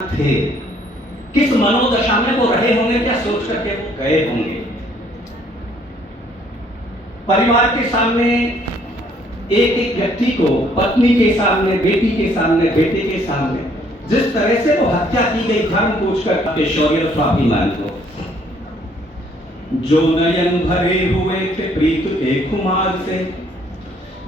थे, किस मनोदशा में वो रहे होंगे, क्या सोच करके वो गए होंगे। परिवार के सामने एक एक व्यक्ति को, पत्नी के सामने, बेटी के सामने, बेटे के सामने जिस तरह से वो हत्या की गई, धर्म पूछ कर शौर्य और स्वाभिमान को, जो नयन भरे हुए थे प्रीत के खुमार से,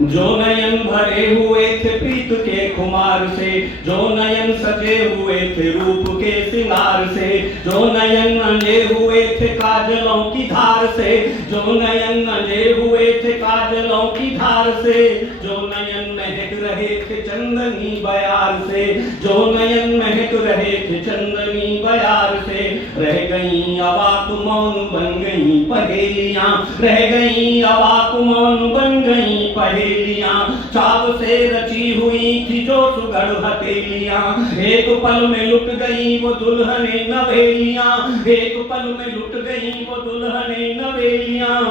जो नयन भरे हुए थे प्रीत के खुमार से, जो नयन सजे हुए थे रूप के सिंगार से, जो नयन अंजे हुए थे काजलों की धार से, जो नयन अंजे हुए थे काजलों की धार से, जो नयन महक रहे थे चंदनी बयार से, जो नयन महक रहे थे चंदनी बयार से, रह गई अवाक मौन बन गई पहेलियां, रह गई अवाक मौन बन गई पहेलियां, चाव से रची हुई थी जो सुगढ़ हथेलियां, एक पल में लुट गई वो दुल्हने नवेलियां, एक पल में लुट गई वो दुल्हने नवेलियां,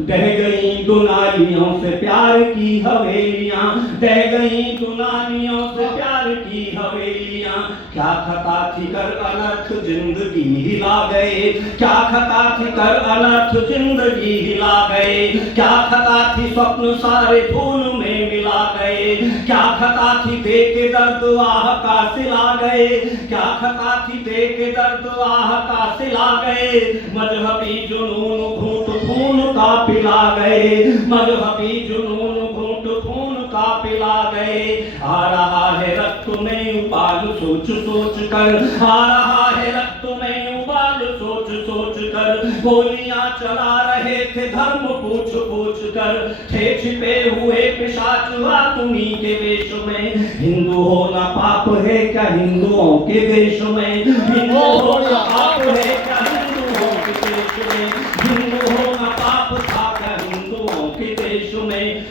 ढह गई दुनालियों से प्यार की हवेलियां, ढह गई दुनालियों से प्यार की हवेलियां, क्या खता थी कर अनर्थ जिंदगी हिला गए, क्या खता थी कर अनर्थ जिंदगी हिला गए, क्या खता थी स्वप्न सारे फूल में मिला गए, क्या खता थी देखे दर्द आह का सिला गए, क्या खता थी देखे दर्द आह का सिला गए, मजहबी जुनून घूंट खून का पिला गए, मजहबी जुनून घूंट खून का पिला गए, आ रहा है रक्त में उबाल सोच सोच कर, आ रहा है रक्त में उबाल सोच सोच कर, गोलियां चला रहे थे धर्म पूछ पूछ कर, थे छिपे हुए पिशाच तुम्हीं के वेश में, हिंदू होना पाप है क्या हिंदुओं के देश में, हिंदू होना पाप है क्या हिंदुओं के देश में, हिंदू होना पाप था क्या हिंदुओं के देश में,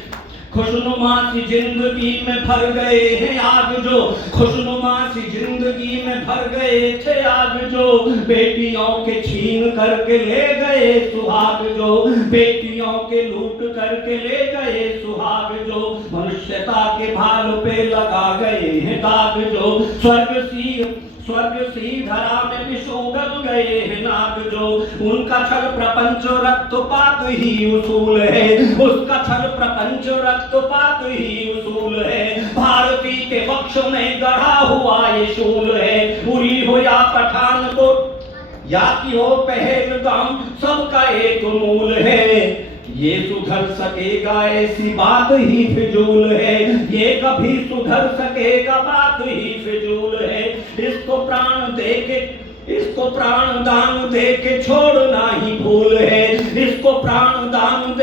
खुशनुमा सी जिंदगी में भर गए हैं आग जो, खुशनुमा सी जिंदगी में भर गए थे आग जो, बेटियों के छीन करके ले गए सुहाग जो, बेटियों के लूट करके ले गए सुहाग जो, मनुष्यता के भाल पे लगा गए हैं दाग जो, स्वर्ग सी धरा में विशोगल गए हैं नाग जो, उनका छल प्रपंच रक्तपात ही उसूल है, उसका छल प्रपंच रक्तपात ही उसूल है, भारती के वक्ष में गढ़ा हुआ ये शूल है, उरी हो या पठानकोट या की हो पहलगाम, सबका एक मूल है, ये सुधर सकेगा ऐसी बात ही फिजूल है, ये कभी सुधर सकेगा बात ही फिजूल है, इसको प्राण देके, इसको प्राण दान देके छोड़ना ही भूल है, इसको प्राण दान